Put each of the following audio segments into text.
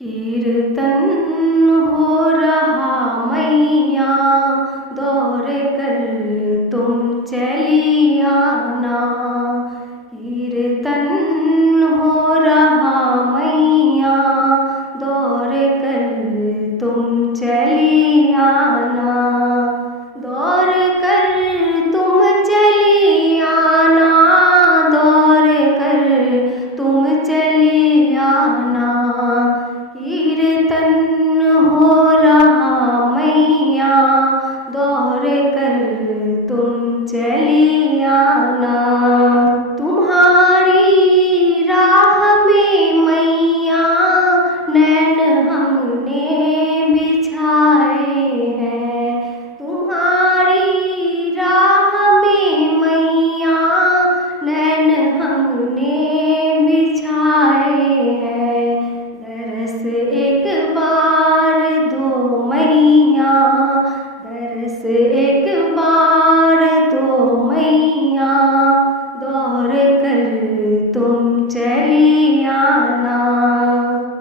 कीर्तन हो रहा मैया, दौड़ कर तुम चली आना। कीर्तन हो रहा मैया, दौड़ कर तुम चली आना। दौड़ कर तुम चली आना, दौड़ कर तुम चली आना। कीर्तन हो रहा मैया, दौड़ कर तुम चली आना। तुम्हारी राह में मैया, नैन हमने बिछाए हैं। तुम्हारी राह में मैया, नैन हमने बिछाए हैं। दरस एक बार दो मैया, दरस एक बार दो मैया, दौड़ कर तुम चली आना।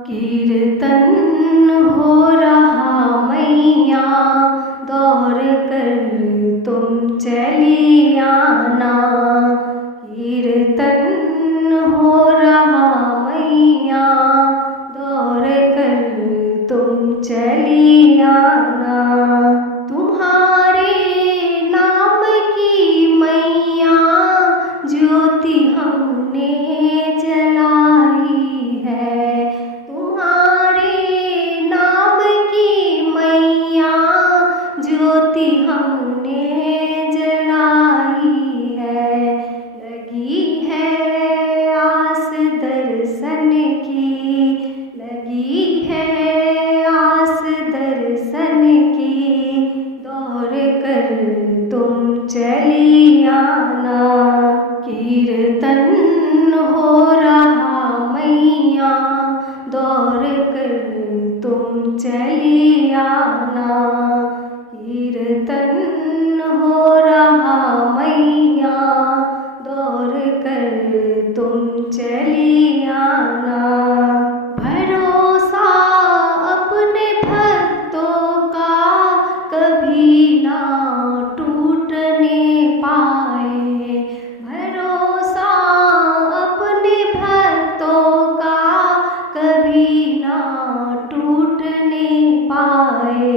कीर्तन हो रहा मैया, दौड़ कर तुम चली आना। कीर्तन हो रहा मैया, दौड़ कर तुम चली आना। तुम्हारे नाम की मैया, ज्योति हमने जलाई है। तुम्हारे नाम की मैया, ज्योति हमने जलाई है। लगी है आस दर्शन की, लगी है आस दर्शन की, दौड़ कर तुम चली आना। कीर्तन हो रहा मैया, दौड़ कर तुम चली आना। कीर्तन हो रहा मैया, दौड़ कर तुम चली आना। भरोसा अपने भक्तों का कभी ना टूटने पाए। भरोसा अपने भक्तों का कभी ना टूटने पाए।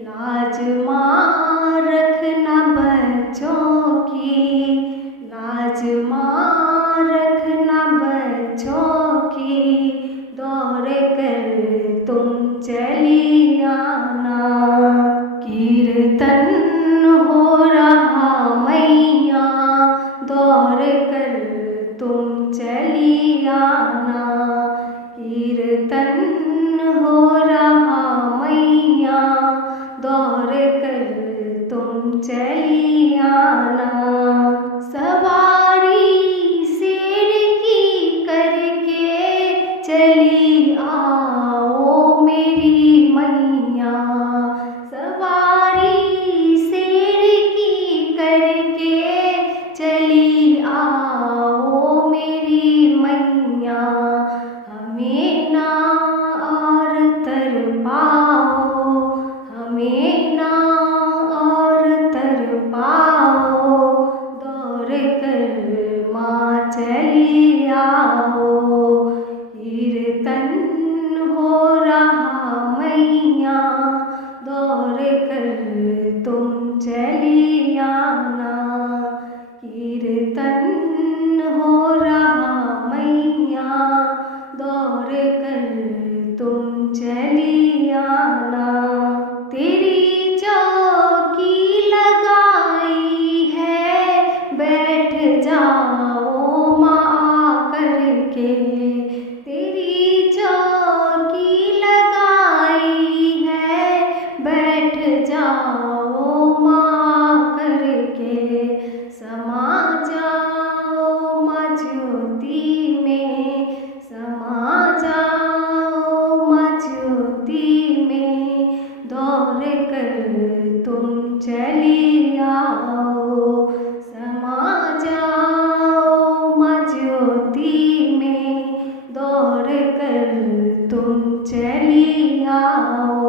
लाज मां रखना बच्चों की, लाज मां रखना बच्चों की, दौड़ कर तुम चली आना। कीर्तन हो रहा मैया, दौड़ कर तुम चली आना। कीर्तन हो रहा मैया, दौड़ कर तुम चली आना। सवारी शेर की करके चली आओ मेरी मैया। सवारी शेर की करके चली आओ मेरी मैया। हमें ना और तरपाओ, हमें ना और तरपाओ, दौड़ कर माँ चली आओ। कीर्तन हो रहा मैया, चली आओ